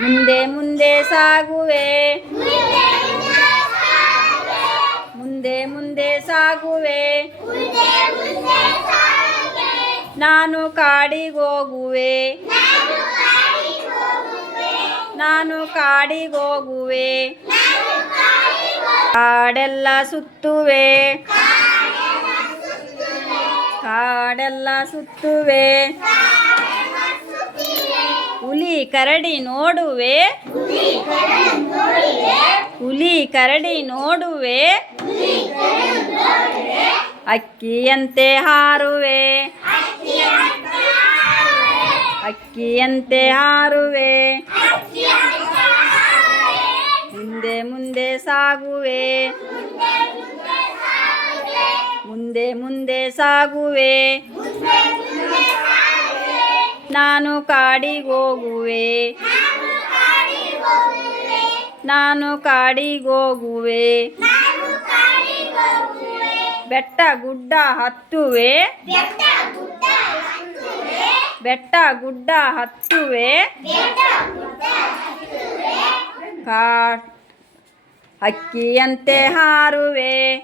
ಮುಂದೆ ಮುಂದೆ ಸಾಗುವೆ. ಮುಂದೆ ಮುಂದೆ ಸಾಗುವೆ. ನಾನು ಕಾಡಿಗೋಗುವೆ. ನಾನು ಕಾಡಿಗೋಗುವೆ. ಕಾಡೆಲ್ಲ ಸುತ್ತುವೆ. ಕಾಡೆಲ್ಲ ಸುತ್ತುವೆ. ಹುಲಿ ಕರಡಿ ನೋಡುವೆ. ಹುಲಿ ಕರಡಿ ನೋಡುವೆ. ಅಕ್ಕಿಯಂತೆ ಹಾರುವೆ. ಅಕ್ಕಿಯಂತೆ ಹಾರುವೆ. ಮುಂದೆ ಮುಂದೆ ಸಾಗುವೆ. ಮುಂದೆ ಮುಂದೆ ಸಾಗುವೆ. ನಾನು ಕಾಡಿಗೋಗುವೆ ನಾನು ಕಾಡಿಗೋಗುವೆ ಬೆಟ್ಟ ಗುಡ್ಡ ಹತ್ತುವೆ. ಬೆಟ್ಟ ಗುಡ್ಡ ಹತ್ತುವೆ. ಕಾ ಅಕ್ಕಿಯಂತೆ ಹಾರುವೆ.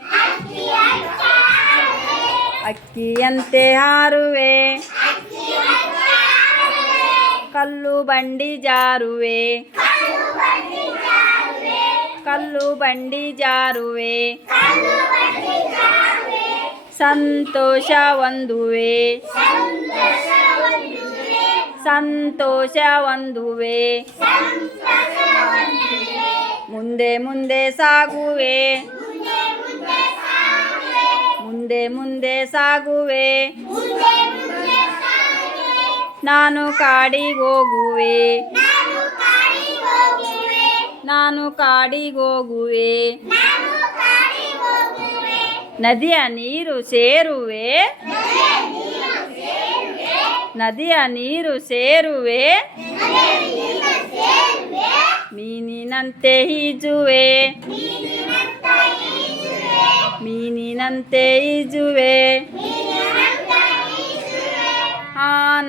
ಅಕ್ಕಿಯಂತೆ ಹಾರುವೆ. ಕಲ್ಲು ಬಂಡಿ ಜಾರುವೆ. ಕಲ್ಲು ಬಂಡಿ ಜಾರುವೆ. ಸಂತೋಷ ಒಂದುವೆ ಸಂತೋಷ ಒಂದುವೆ ಮುಂದೆ ಮುಂದೆ ಸಾಗುವೆ. ಮುಂದೆ ಮುಂದೆ ಸಾಗುವೆ. ನಾನು ಕಾಡಿಗೋಗುವೆ ನಾನು ಕಾಡಿಗೋಗುವೆ ನದಿಯ ನೀರು ಸೇರುವೆ. ನದಿಯ ನೀರು ಸೇರುವೆ. ಮೀನಿನಂತೆ ಈಜುವೆ. ಮೀನಿನಂತೆ ಈಜುವೆ.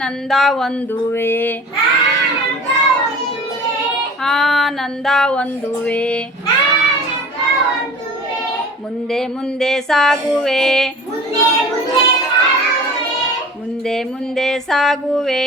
ಆನಂದ ಒಂದುವೆ ಆನಂದ ಒಂದುವೆ ಮುಂದೆ ಮುಂದೆ ಸಾಗುವೆ. ಮುಂದೆ ಮುಂದೆ ಸಾಗುವೆ.